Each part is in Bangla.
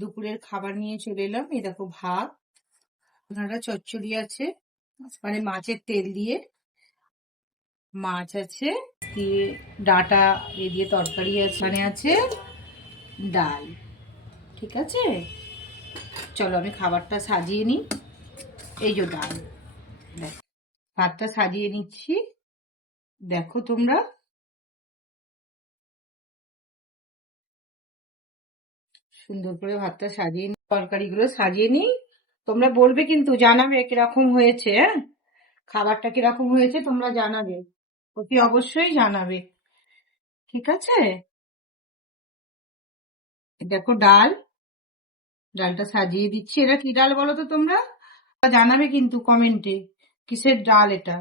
দুপুরের খাবার নিয়ে চলে এলাম। এই দেখো ভাত, আপনারা চচ্চড়ি আছে, মানে মাছের তেল দিয়ে মাছ আছে, দিয়ে ডাটা এ দিয়ে তরকারি আছে, মানে আছে ডাল। ঠিক আছে, চলো আমি খাবারটা সাজিয়ে নিই। এই যে ডাল, দেখো ভাতটা সাজিয়ে নিচ্ছি। দেখো তোমরা সুন্দর করে ভাতটা সাজিয়ে নি, তরকারিগুলো সাজিয়ে নিই। তোমরা বলবে কিন্তু, জানাবে কিরকম হয়েছে। হ্যাঁ, খাবারটা কিরকম হয়েছে তোমরা জানাবে, অতি অবশ্যই জানাবে। ঠিক আছে, দেখো ডাল, ডালটা সাজিয়ে দিচ্ছি। এটা কি ডাল বলো তো তোমরা, জানাবে কিন্তু কমেন্টে কিসের ডাল এটা।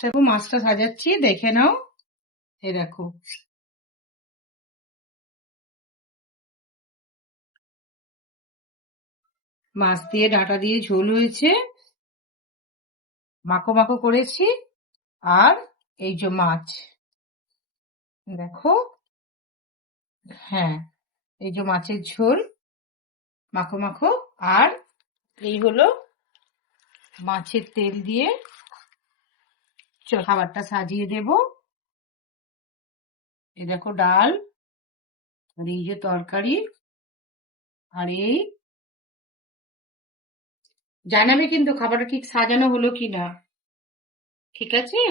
দেখো মাছটা সাজাচ্ছি, দেখে নাও। এ দেখো মাছ দিয়ে ডাঁটা দিয়ে ঝোল হয়েছে, মাখো মাখো করেছি। আর এই যে মাছ, দেখো, হ্যাঁ, এই যে মাছের ঝোল মাখো মাখো। আর এই হলো মাছের তেল দিয়ে খাবারটা সাজিয়ে দেব। এই দেখো ডাল, আর এই যে তরকারি, আর এই, জানাবে কিন্তু খাবারটা ঠিক সাজানো হলো কিনা। ঠিক আছে।